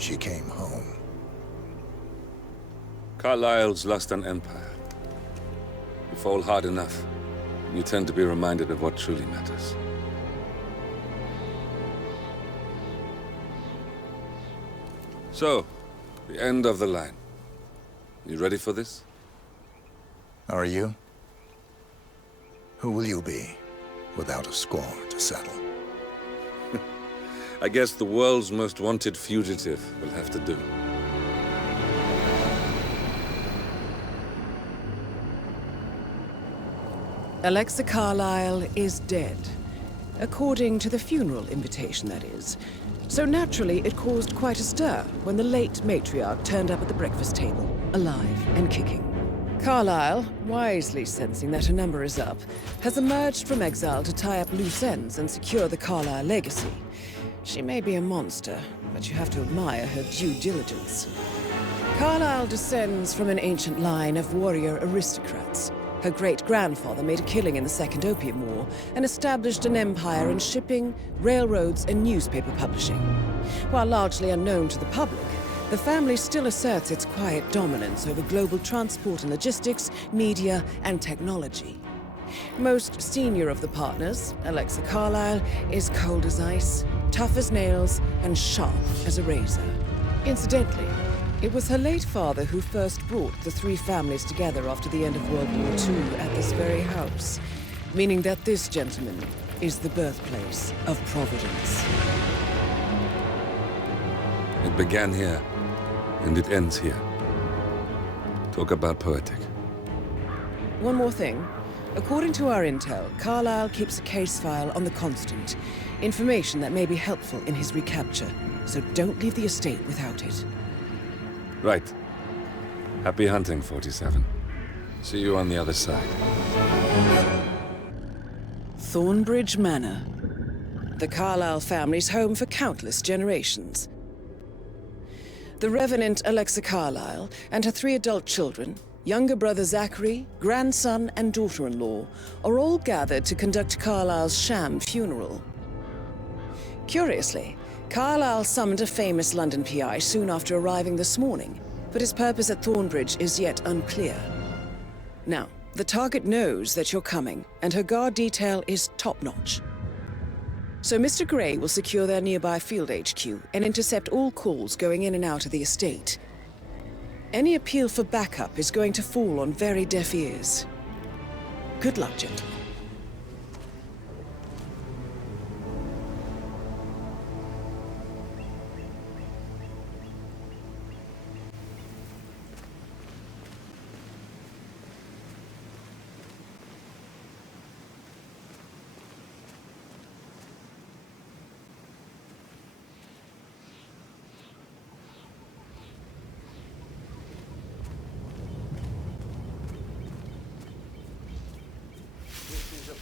she came home. Carlyle's lost an empire. You fall hard enough, you tend to be reminded of what truly matters. So, the end of the line. You ready for this? Are you? Who will you be, without a score to settle? I guess the world's most wanted fugitive will have to do. Alexa Carlyle is dead. According to the funeral invitation, that is. So naturally, it caused quite a stir when the late matriarch turned up at the breakfast table, alive and kicking. Carlyle, wisely sensing that her number is up, has emerged from exile to tie up loose ends and secure the Carlyle legacy. She may be a monster, but you have to admire her due diligence. Carlyle descends from an ancient line of warrior aristocrats. Her great-grandfather made a killing in the Second Opium War and established an empire in shipping, railroads, and newspaper publishing. While largely unknown to the public, the family still asserts its quiet dominance over global transport and logistics, media, and technology. Most senior of the partners, Alexa Carlyle, is cold as ice, tough as nails, and sharp as a razor. Incidentally, it was her late father who first brought the three families together after the end of World War II at this very house, meaning that this gentleman is the birthplace of Providence. It began here, and it ends here. Talk about poetic. One more thing. According to our intel, Carlyle keeps a case file on the Constant. Information that may be helpful in his recapture, so don't leave the estate without it. Right. Happy hunting, 47. See you on the other side. Thornbridge Manor. The Carlyle family's home for countless generations. The Revenant Alexa Carlyle and her 3 adult children, younger brother Zachary, grandson, and daughter-in-law, are all gathered to conduct Carlyle's sham funeral. Curiously, Carlyle summoned a famous London PI soon after arriving this morning, but his purpose at Thornbridge is yet unclear. Now, the target knows that you're coming, and her guard detail is top-notch. So Mr. Gray will secure their nearby field HQ and intercept all calls going in and out of the estate. Any appeal for backup is going to fall on very deaf ears. Good luck, gentlemen.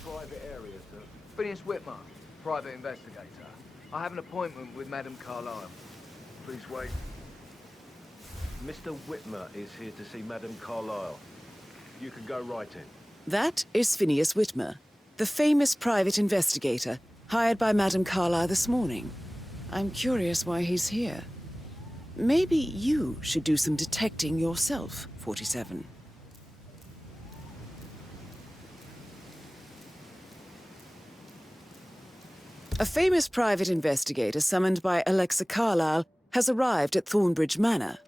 Private area, sir. Phineas Witmer, private investigator. I have an appointment with Madame Carlyle. Please wait. Mr. Witmer is here to see Madame Carlyle. You can go right in. That is Phineas Witmer, the famous private investigator hired by Madame Carlyle this morning. I'm curious why he's here. Maybe you should do some detecting yourself, 47. A famous private investigator summoned by Alexa Carlyle has arrived at Thornbridge Manor.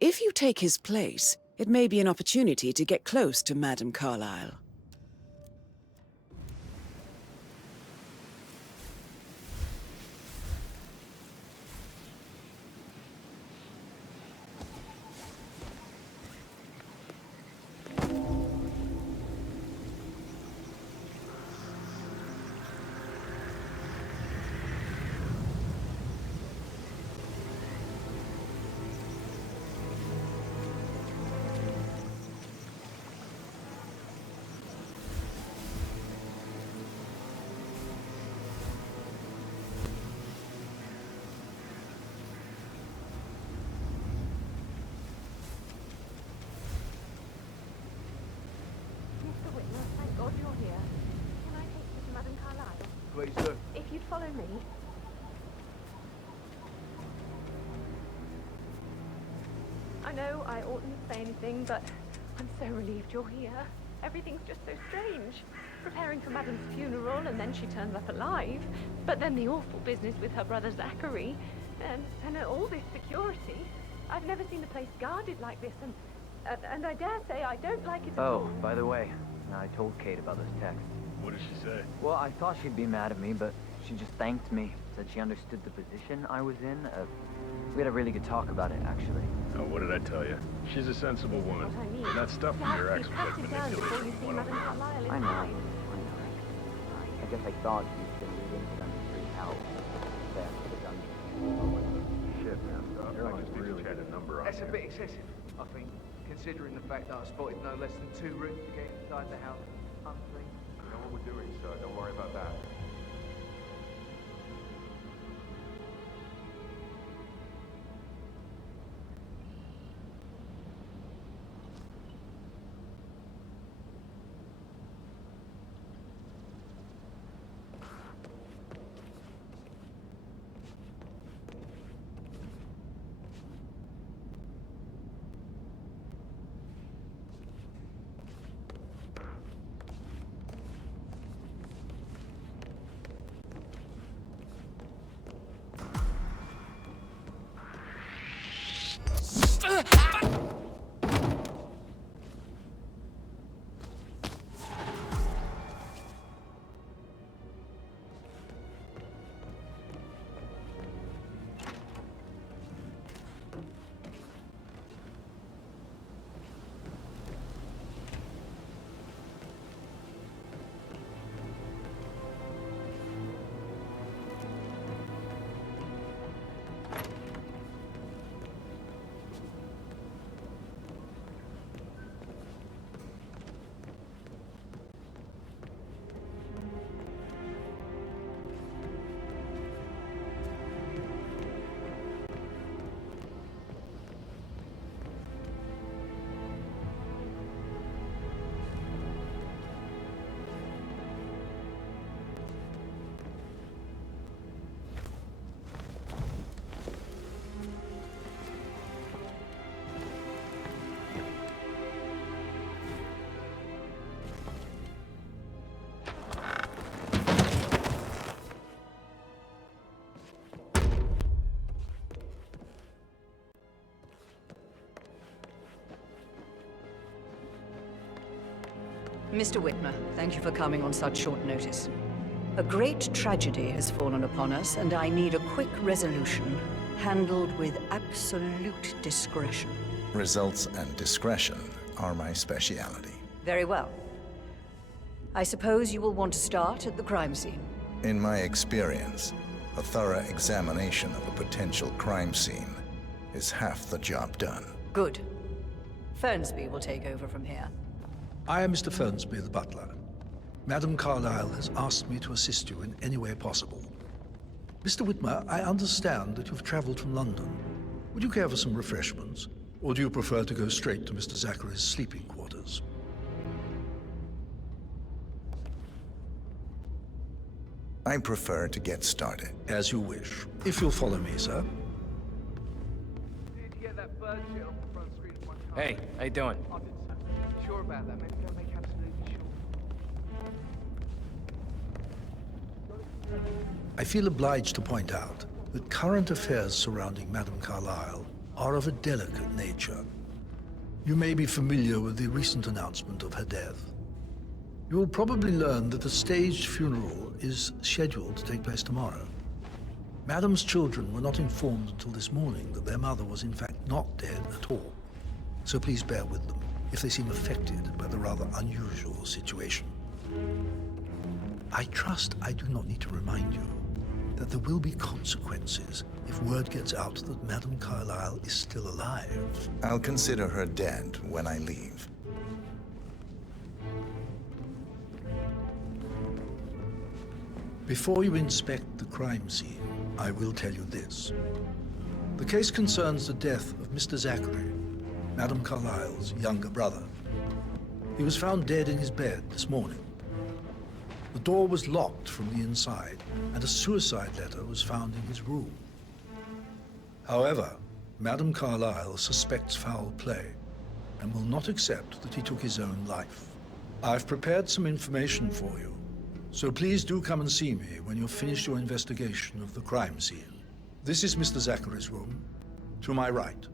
If you take his place, it may be an opportunity to get close to Madame Carlyle. God you're here. Can I take you to Madame Carlyle? Please, sir. If you'd follow me. I know I oughtn't say anything, but I'm so relieved you're here. Everything's just so strange. Preparing for Madam's funeral, and then she turns up alive. But then the awful business with her brother Zachary, and all this security. I've never seen the place guarded like this, and I dare say I don't like it at all. Oh, by the way, I told Kate about this text. What did she say? Well, I thought she'd be mad at me, but she just thanked me. Said she understood the position I was in. We had a really good talk about it, actually. Oh, what did I tell you? She's a sensible woman. What I mean, And that stuff from your ex you was have like to down before you manipulation see Madame 101. Carlyle I know. inside. I guess I thought you'd been leading to them free help. There, the dungeon. Shit, man. I just really had a number on That's a you. bit excessive, I think, considering the fact that I spotted no less than 2 routes to get inside the house unclean. You know what we're doing, so don't worry about that. Mr. Witmer, thank you for coming on such short notice. A great tragedy has fallen upon us, and I need a quick resolution, handled with absolute discretion. Results and discretion are my speciality. Very well. I suppose you will want to start at the crime scene. In my experience, a thorough examination of a potential crime scene is half the job done. Good. Fernsby will take over from here. I am Mr. Fernsby, the butler. Madame Carlyle has asked me to assist you in any way possible. Mr. Witmer, I understand that you've traveled from London. Would you care for some refreshments? Or do you prefer to go straight to Mr. Zachary's sleeping quarters? I prefer to get started. As you wish. If you'll follow me, sir. Did you get that bird shit off the front screen of my car? Hey, how you doing? I did, sir. You sure about that? Maybe don't make absolutely sure. I feel obliged to point out that current affairs surrounding Madame Carlyle are of a delicate nature. You may be familiar with the recent announcement of her death. You will probably learn that a staged funeral is scheduled to take place tomorrow. Madame's children were not informed until this morning that their mother was in fact not dead at all. So please bear with them if they seem affected by the rather unusual situation. I trust I do not need to remind you that there will be consequences if word gets out that Madame Carlyle is still alive. I'll consider her dead when I leave. Before you inspect the crime scene, I will tell you this. The case concerns the death of Mr. Zachary, Madame Carlyle's younger brother. He was found dead in his bed this morning. The door was locked from the inside, and a suicide letter was found in his room. However, Madame Carlyle suspects foul play and will not accept that he took his own life. I've prepared some information for you, so please do come and see me when you've finished your investigation of the crime scene. This is Mr. Zachary's room, to my right.